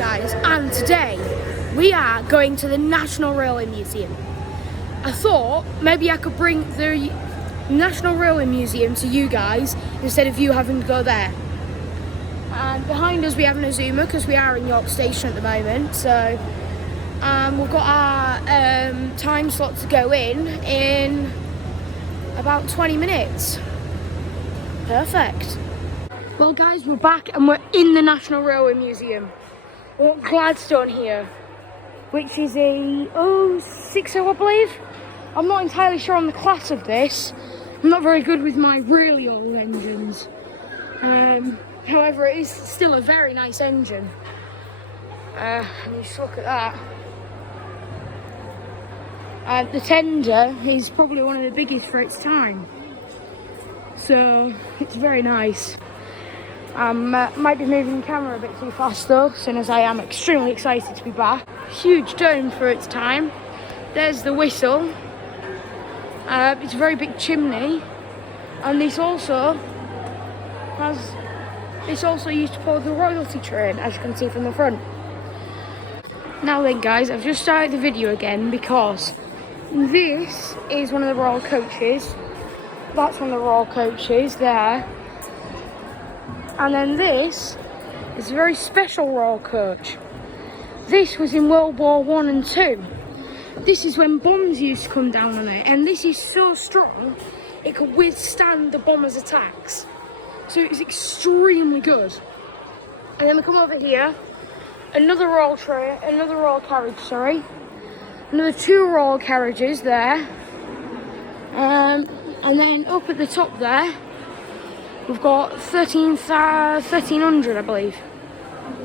guys, and today we are going to the National Railway Museum. I thought maybe I could bring the National Railway Museum to you guys instead of you having to go there. And behind us we have an Azuma because we are in York Station at the moment, so we've got our time slot to go in about 20 minutes. Perfect. Well guys, we're back and we're in the National Railway Museum. We're at Gladstone here, which is a 60, I believe. I'm not entirely sure on the class of this. I'm not very good with my really old engines. However, it is still a very nice engine. And you just look at that. The tender is probably one of the biggest for its time. So it's very nice. Might be moving the camera a bit too fast though, seeing as I am extremely excited to be back. Huge dome for its time. There's the whistle. It's a very big chimney, and this also used to pull the royalty train, as you can see from the front. Now then guys, I've just started the video again because this is one of the royal coaches. That's one of the royal coaches there. And then this is a very special royal coach. This was in World War I and II. This is when bombs used to come down on it, and this is so strong it could withstand the bombers' attacks. So it's extremely good. And then we come over here, another royal carriage, another two royal carriages there. And then up at the top there, we've got 1300, I believe.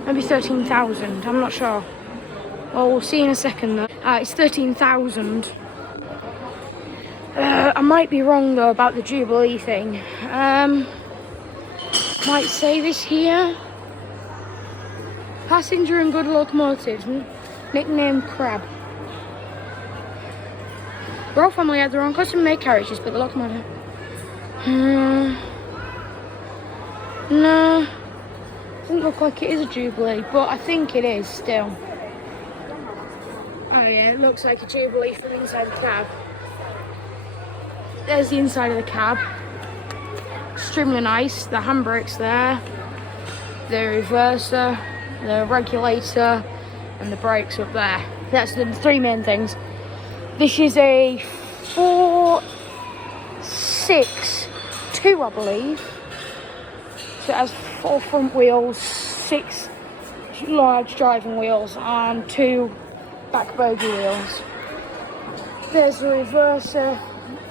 Maybe 13,000, I'm not sure. Well, we'll see in a second though. It's 13,000. I might be wrong though about the Jubilee thing. Might say this here. Passenger and good locomotives, nicknamed Crab. Royal family had their own custom-made carriages, but the locomotive... No, doesn't look like it is a Jubilee, but I think it is still. Oh yeah, it looks like a Jubilee from inside the cab. There's the inside of the cab. Extremely nice. The handbrakes there, the reverser, the regulator, and the brakes up there. That's the three main things. This is a 462, I believe. So it has 4 front wheels, 6 large driving wheels, and 2 back bogie wheels. There's the reverser,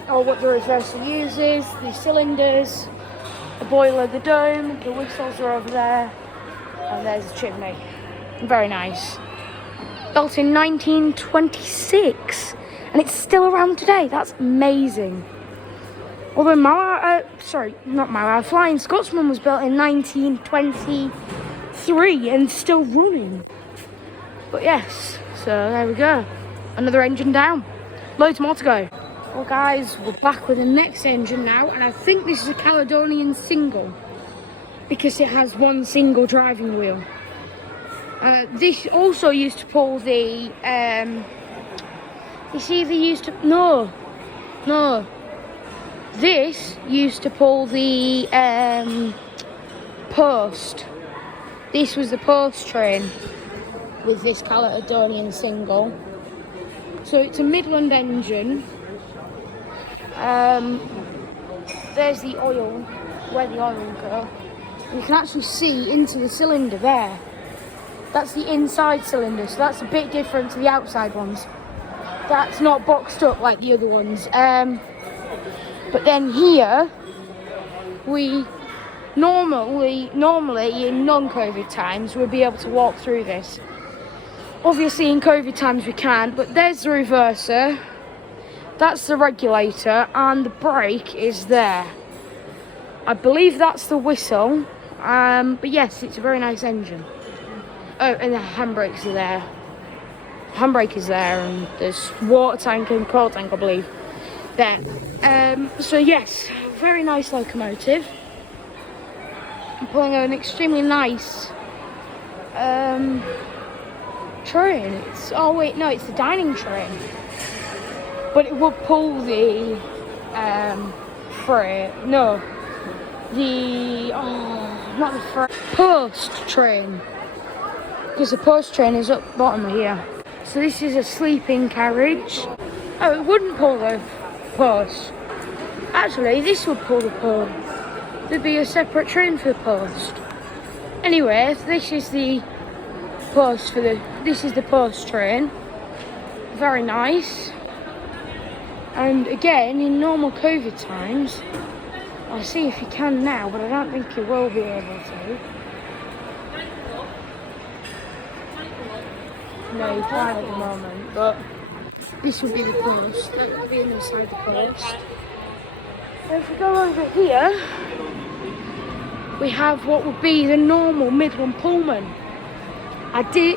or what the reverser uses, the cylinders, the boiler, the dome, the whistles are over there, and there's the chimney. Very nice. Built in 1926, and it's still around today. That's amazing. Although Flying Scotsman was built in 1923 and still running. But yes, so there we go. Another engine down. Loads more to go. Well guys, we're back with the next engine now, and I think this is a Caledonian single because it has one single driving wheel. This also used to pull the This used to pull the post. This was the post train with this Caledonian single. So it's a Midland engine. There's the oil, where the oil will go. You can actually see into the cylinder there. That's the inside cylinder, so that's a bit different to the outside ones. That's not boxed up like the other ones. But then here, we normally in non-COVID times, we'll be able to walk through this. Obviously in COVID times we can't, but there's the reverser, that's the regulator, and the brake is there. I believe that's the whistle, but yes, it's a very nice engine. Oh, and the handbrakes are there. Handbrake is there, and there's water tank and coal tank, I believe, there. So yes, very nice locomotive. I'm pulling an extremely nice train. Oh wait, no, it's the dining train. But it would pull the freight. No, not the freight. Post train. Because the post train is up bottom of here. So this is a sleeping carriage. Oh, it wouldn't pull the post. Actually, this would pull the post. There'd be a separate train for the post. Anyway, this is the post this is the post train. Very nice. And again, in normal COVID times, I'll see if you can now, but I don't think you will be able to. No, you can't at the moment, but this would be the post. That would be inside the post. So if we go over here, we have what would be the normal Midland Pullman.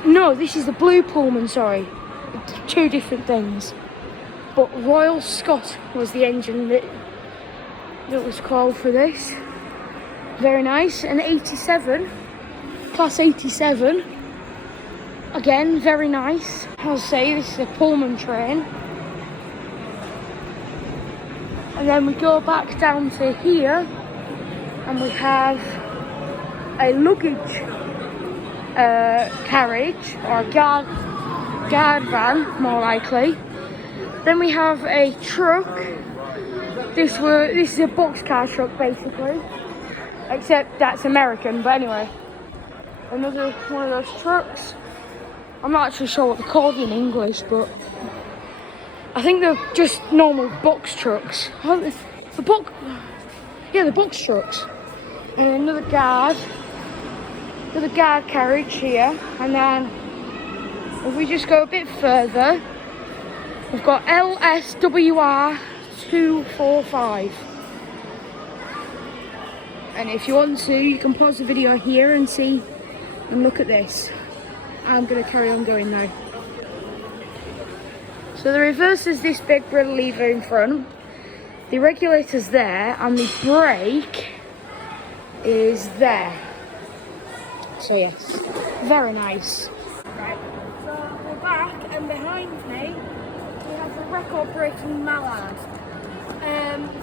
No, this is the Blue Pullman, sorry. Two different things. But Royal Scot was the engine that was called for this. Very nice. An 87, class 87. Again, very nice. I'll say this is a Pullman train. And then we go back down to here and we have a luggage carriage, or a guard van, more likely. Then we have a truck. This is a boxcar truck basically, except that's American. But anyway, another one of those trucks. I'm not actually sure what they're called in English, but I think they're just normal box trucks. The box trucks. And another guard carriage here. And then if we just go a bit further, we've got LSWR 245. And if you want to, you can pause the video here and see and look at this. I'm going to carry on going now. So the reverse is this big grill lever in front. The regulator's there and the brake is there. So yes, very nice. Right, so we're back and behind me we have the record-breaking Mallard.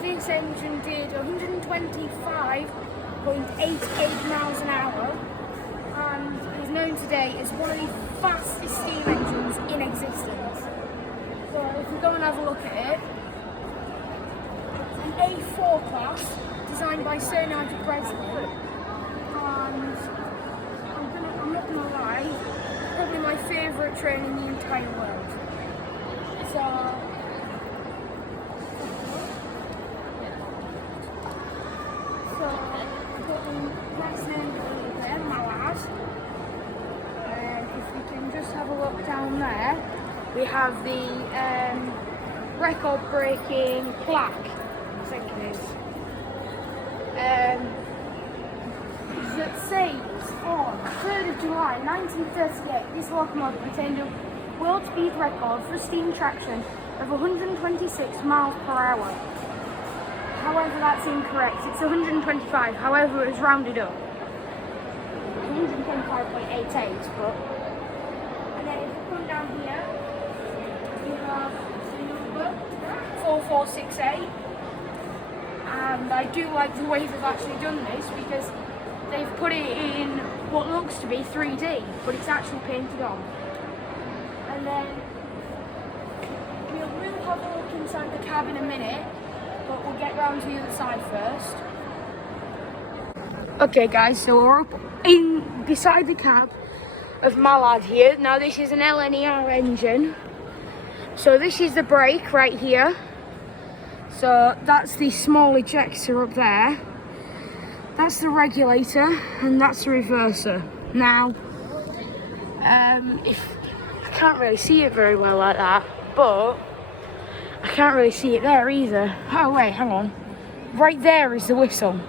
This engine did 125.88 miles an hour and is known today as one of the fastest steam engines in existence. So if we go and have a look at it, it's an A4 class designed by Sir Nigel Breslin, and I'm not gonna lie, probably my favourite train in the entire world. So next name there, Mallard. If we can just have a look down there, we have the record-breaking plaque, I think it is, that says on 3rd of July 1938 this locomotive attained a world speed record for steam traction of 126 miles per hour. However, that's incorrect. It's 125. However, it was rounded up. 125.88, but. And then if you come down here, you have the number 4468. And I do like the way they've actually done this because they've put it in what looks to be 3D, but it's actually painted on. And then we'll have a look inside the cab in a minute. But we'll get round to the other side first. Okay guys, so we're up beside the cab of Mallard here. Now this is an LNER engine. So this is the brake right here. So that's the small ejector up there. That's the regulator and that's the reverser. Now, I can't really see it very well like that, but I can't really see it there either. Oh wait, hang on. Right there is the whistle.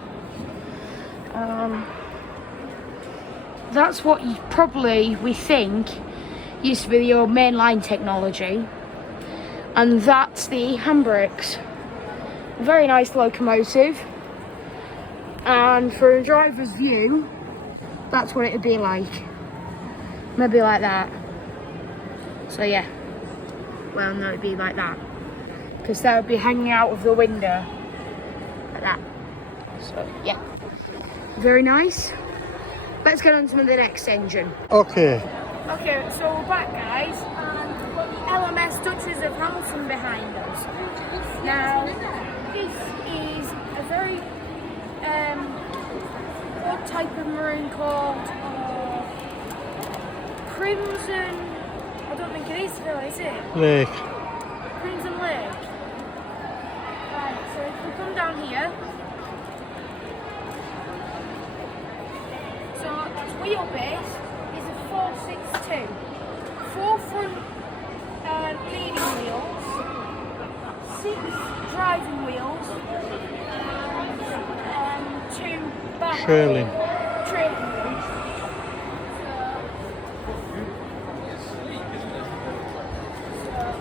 That's what we think used to be the old mainline technology. And that's the handbrakes. Very nice locomotive. And for a driver's view, that's what it would be like. Maybe like that. So yeah, well, no, it'd be like that, because that would be hanging out of the window, like that. So yeah, very nice. Let's get on to the next engine. Okay. Okay, so we're back, guys, and we've got the LMS Duchess of Hamilton behind us. Now, this is a very odd type of marine called Crimson. I don't think it is, though, is it? Lake. Crimson Lake. Right, so if we come down here, so its wheelbase is a 462. 4 front leading wheels, 6 driving wheels, and 2 back Trailing. wheels.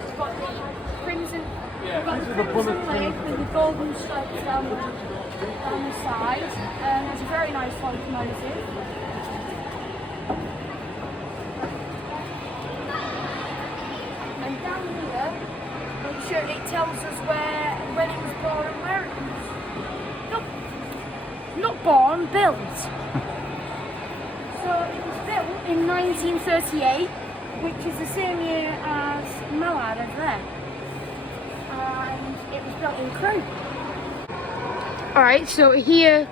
We've got the crimson lake with the golden stripes down the side. It's a very nice locomotive. And down here, I'm sure it tells us when it was born and where it was. Not born, built. So it was built in 1938, which is the same year as Mallard over there. And it was built in Crewe. Alright, so we're here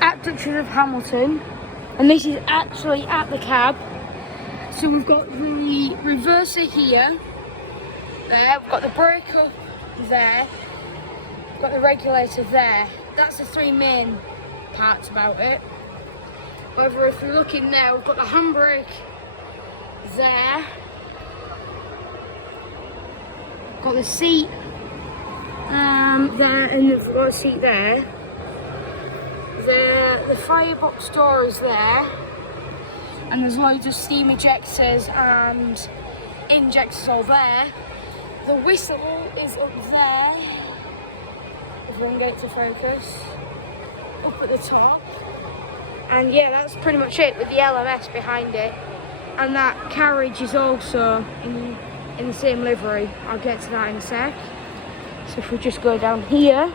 at Duchess of Hamilton, and this is actually at the cab. So we've got the reverser here, there, we've got the breaker there, we've got the regulator there. That's the 3 main parts about it. However, if we look in there, we've got the handbrake there, got the seat there, and we've got a seat there. The firebox door is there, and there's loads of steam ejectors and injectors all there. The whistle is up there, if we can get it to focus, up at the top. And yeah, that's pretty much it with the LMS behind it. And that carriage is also in the same livery. I'll get to that in a sec. So if we just go down here.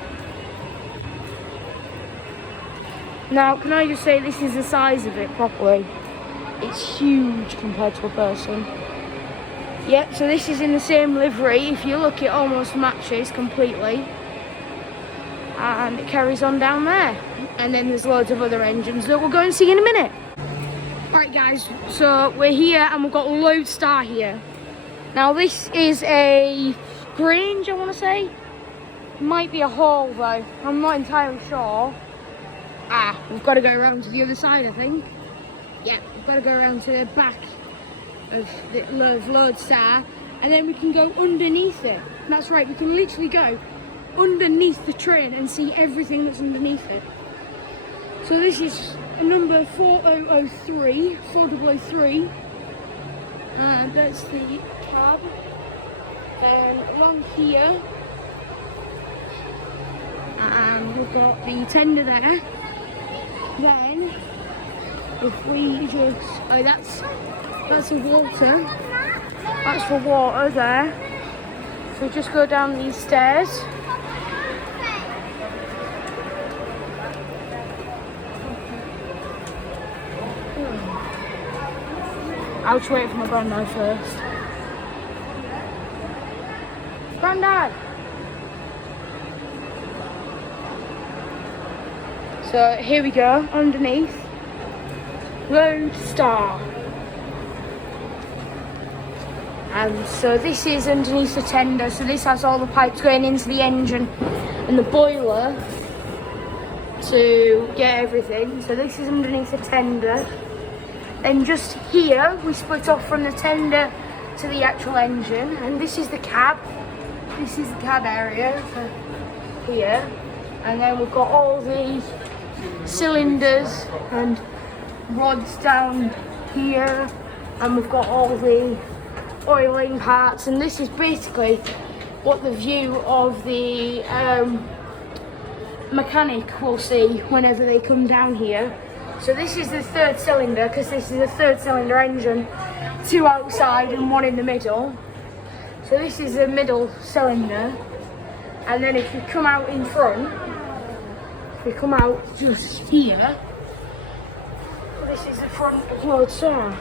Now, can I just say this is the size of it properly? It's huge compared to a person. Yep, so this is in the same livery. If you look, it almost matches completely. And it carries on down there. And then there's loads of other engines that we'll go and see in a minute. Alright guys, so we're here and we've got Lodestar here. Now this is a Grange, I want to say. Might be a hall though, I'm not entirely sure. We've got to go around to the other side, I think. Yeah, we've got to go around to the back of the Lodestar, and then we can go underneath it. That's right, we can literally go underneath the train and see everything that's underneath it. So this is number 4003. That's the cab. Then along here, we've got the tender there. Then, if we just, that's the water. That's for water there. So we just go down these stairs. I'll just wait for my granddad first. Granddad! So here we go, underneath. Lodestar. And so this is underneath the tender, so this has all the pipes going into the engine and the boiler to get everything. So this is underneath the tender. And just here, we split off from the tender to the actual engine. And this is the cab. This is the cab area for here. And then we've got all the cylinders and rods down here. And we've got all the oiling parts. And this is basically what the view of the mechanic will see whenever they come down here. So this is the third cylinder, because this is a third cylinder engine, 2 outside and 1 in the middle. So this is the middle cylinder, and then if you come out in front, if we come out just here, this is the front of Lodestar.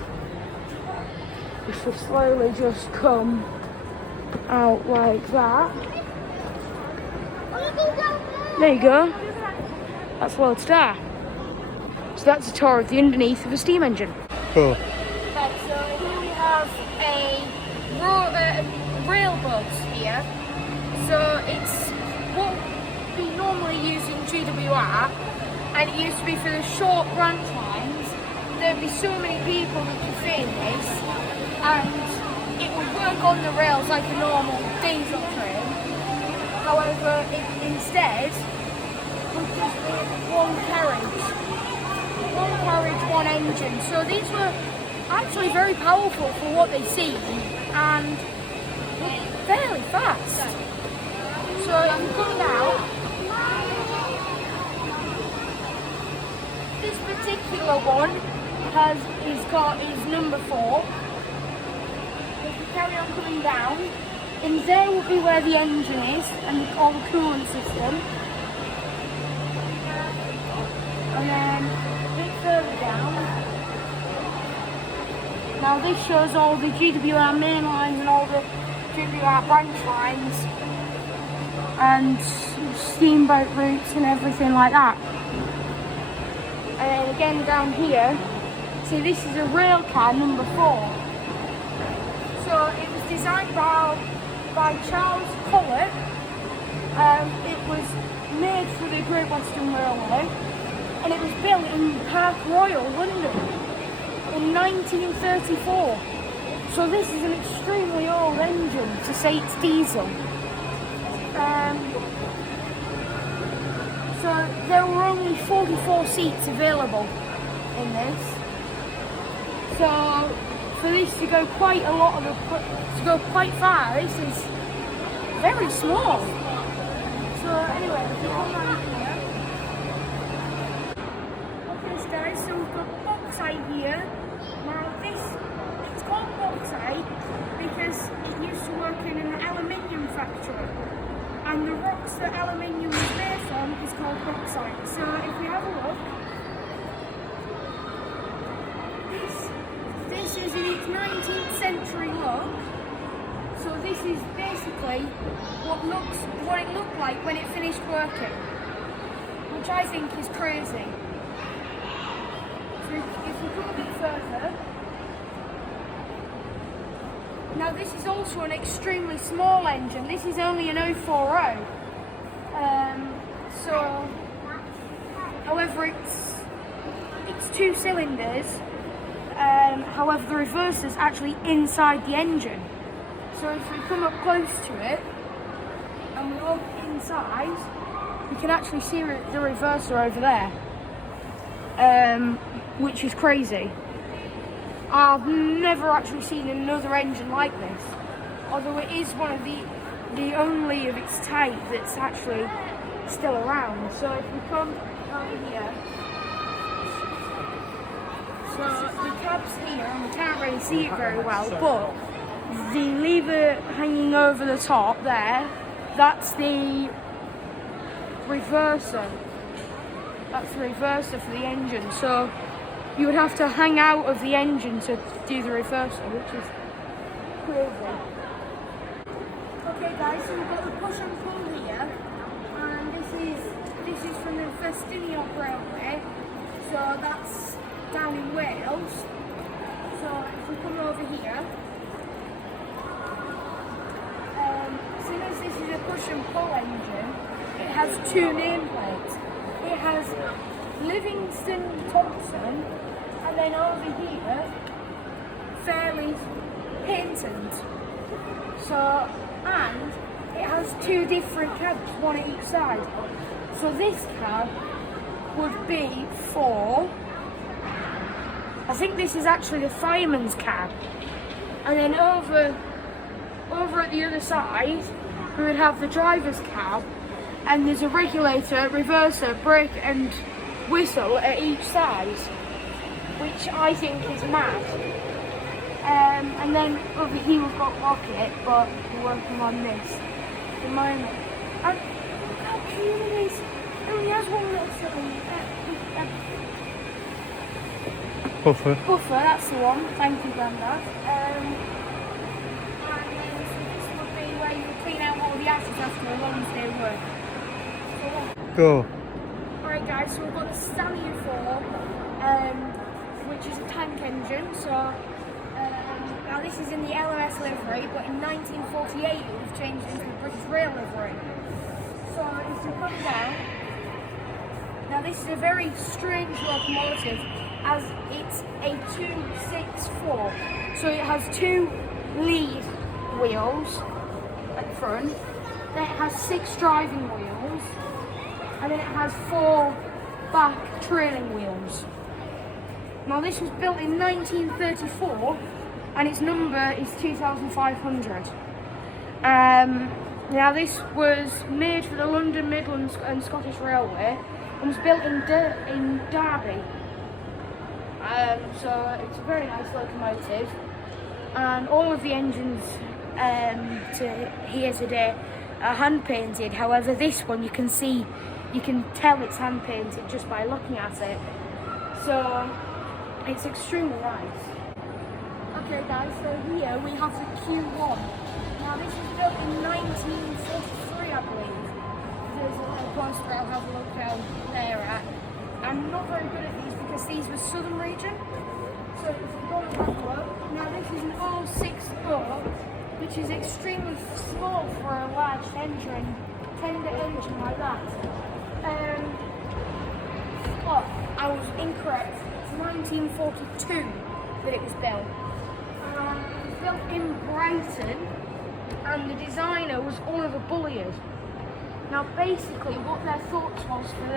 If we slowly just come out like that, there you go, that's Lodestar. So that's a tour of the underneath of a steam engine. Cool. Right, so here we have a rail bus here. So it's what we normally use in GWR, and it used to be for the short branch lines. There'd be so many people that could fit in this, and it would work on the rails like a normal diesel train. However, instead would just be one carriage, one engine. So these were actually very powerful for what they seem, and fairly fast. So if you come out, this particular one is number 4. If you carry on coming down, and there will be where the engine is and all the coolant system. And then a bit further down. Now this shows all the GWR main lines and all the GWR branch lines and steamboat routes and everything like that. And then again down here, see, this is a rail car number 4. So it was designed by Charles Collett. It was made for the Great Western Railway, and it was built in Park Royal, London, in 1934. So this is an extremely old engine, to say it's diesel. So there were only 44 seats available in this. So for this to go quite quite far, this is very small. So anyway, if you come on here. Okay guys, so we've got bauxite here. Now it's called bauxite because it used to work in an aluminium factory. And the rocks that aluminium is made from is called bauxite. So if we have a look, this is in its 19th century look. So this is basically what it looked like when it finished working, which I think is crazy. So if we go a bit further, now this is also an extremely small engine. This is only an 040. So, however, it's 2 cylinders. However, the reverser's actually inside the engine. So if we come up close to it and we look inside, you can actually see the reverser over there, which is crazy. I've never actually seen another engine like this, although it is one of the only of its type that's actually still around. So if we come over here, so the cab's here, and we can't really see it very well, but the lever hanging over the top there, that's the reverser. That's the reverser for the engine. So you would have to hang out of the engine to do the reverser, which is crazy. Okay guys, so we've got the push and pull here, and this is from the Festiniog Railway, so that's down in Wales. So if we come over here, seeing as this is a push and pull engine, it has 2 nameplates. It has Livingston Thompson, and then over here, Fairley's Patent. So, and it has 2 different cabs, one at each side. So this cab would be for, I think this is actually the fireman's cab. And then over at the other side, we would have the driver's cab, and there's a regulator, reverser, brake and whistle at each side, which I think is mad. And then over here we've got Rocket, but we're working on this at the moment. And look how cute it is. It only has one little silly. Buffer. Buffer, that's the one. Thank you, Grandad. And then so this would be where you would clean out all the ashes after a long day of work. So, Go. alright guys, so we've got the Stallion 4, which is a tank engine. So now this is in the LMS livery, but in 1948 it was changed into the British Rail livery. So if you come down, now this is a very strange locomotive as it's a 264. So it has 2 lead wheels at the front, then it has 6 driving wheels, and then it has 4 back trailing wheels. Now this was built in 1934 and its number is 2500. Now this was made for the London Midland and Scottish Railway and was built in Derby. So it's a very nice locomotive, and all of the engines to here today are hand painted. However, this one you can tell it's hand painted just by looking at it. So it's extremely nice. Okay guys, so here we have the Q1. Now this was built in 1943, I believe. There's a little poster I'll have a look down there at. I'm not very good at these because these were Southern region. So if we go backward, now this is an all 6-door, which is extremely small for a large engine, tender engine like that. Oh, I was incorrect. It's 1942 that it was built. It was built in Brighton, and the designer was Oliver Bulliard. Now, basically, what their thoughts were for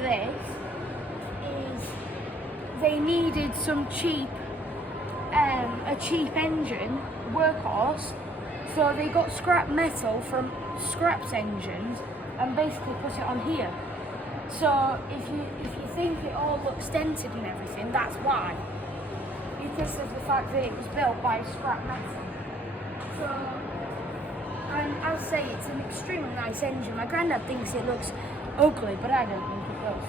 this is they needed some a cheap engine, workhorse. So they got scrap metal from scrapped engines and basically put it on here. So if you think it all looks dented and everything, that's why. Because of the fact that it was built by scrap metal. So, and I'll say it's an extremely nice engine. My granddad thinks it looks ugly, but I don't think it does.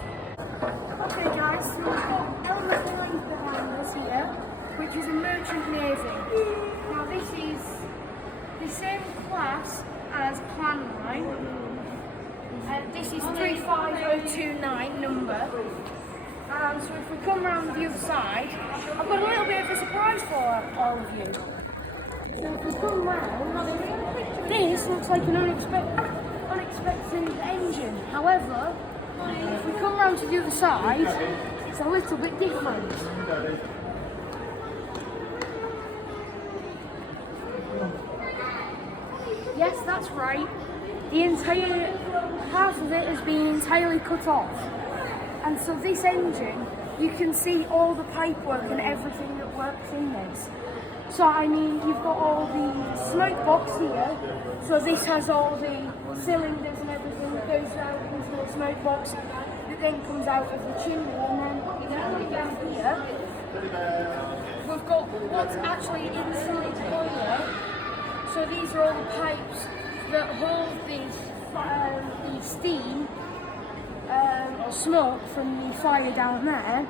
Okay guys, so we've got Element 9 behind us here, which is a merchant navy. Now this is the same class as Plan Line. This is 35029 number. So if we come around the other side, I've got a little bit of a surprise for all of you. So if we come round, this looks like an unexpected engine. However, if we come round to the other side, it's a little bit different. Yes, that's right. The entire half of it has been entirely cut off. And so this engine, you can see all the pipework and everything that works in this. So I mean, you've got all the smoke box here. So this has all the cylinders and everything that goes out into the smoke box that then comes out of the chimney. And then down here, we've got what's actually inside the boiler. So these are all the pipes that hold the steam or smoke from the fire down there,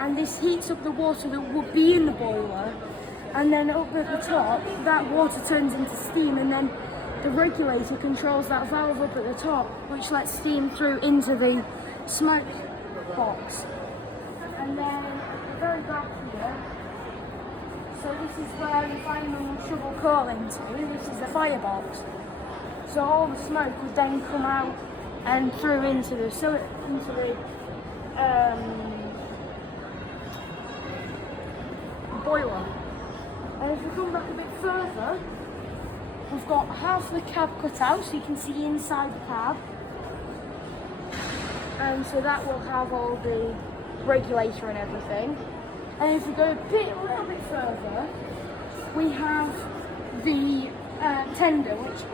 and this heats up the water that would be in the boiler, and then up at the top that water turns into steam, and then the regulator controls that valve up at the top, which lets steam through into the smoke box. And then at the very back here, so this is where you find the shovel coal into. This is the firebox. So all the smoke would then come out and through into the boiler. And if we come back a bit further, we've got half the cab cut out, so you can see inside the cab. And so that will have all the regulator and everything. And if we go a little bit further, we have the tender, which,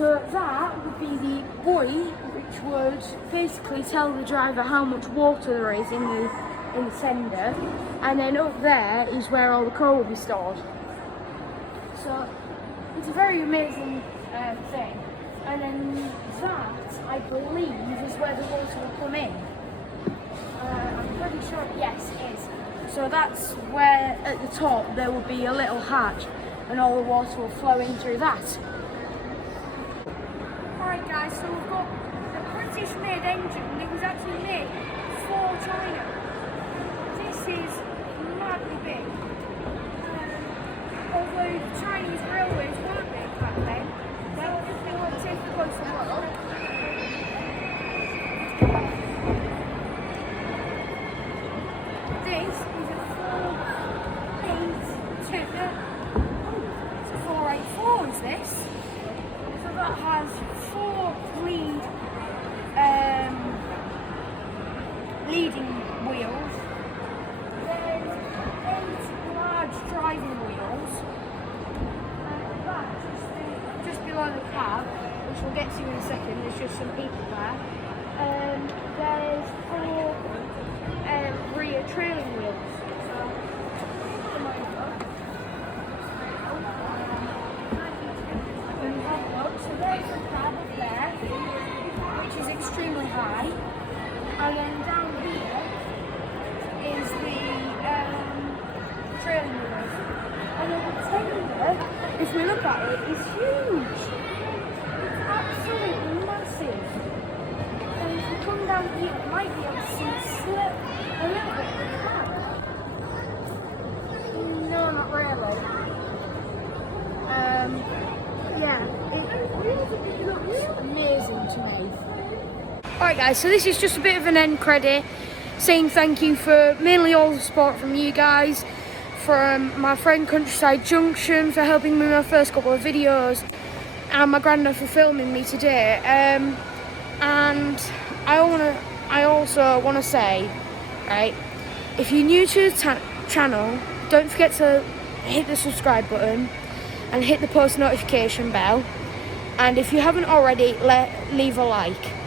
So that would be the buoy, which would basically tell the driver how much water there is in the sender, and then up there is where all the coal will be stored. So it's a very amazing thing. And then that, I believe, is where the water will come in. I'm pretty sure, yes, it is. So that's where at the top there will be a little hatch and all the water will flow in through that. Alright guys, so we've got the British made engine. It was actually made for China. This is madly big. Although the Chinese railways weren't big back then, they'll just be able to take the closer look. This is a 484 is this. So that has 4 leading wheels, then 8 large driving wheels, and that just below the cab, which we'll get to in a second. There's just some people there. There's 4 rear trailing wheels. So come over. So there's the cab up there, which is extremely high, and then down here is the trailing wheels. And then the tender, if we look at it, is huge. It's absolutely massive. And if we come down here, we might be able to see slip a little bit of the cab. No, not really. Yeah, it looks amazing to me. Alright guys, so this is just a bit of an end credit, saying thank you for mainly all the support from you guys, from my friend Countryside Junction for helping me with my first couple of videos, and my granddad for filming me today. And I also want to say, right, if you're new to the channel, don't forget to hit the subscribe button and hit the post notification bell, and if you haven't already, leave a like.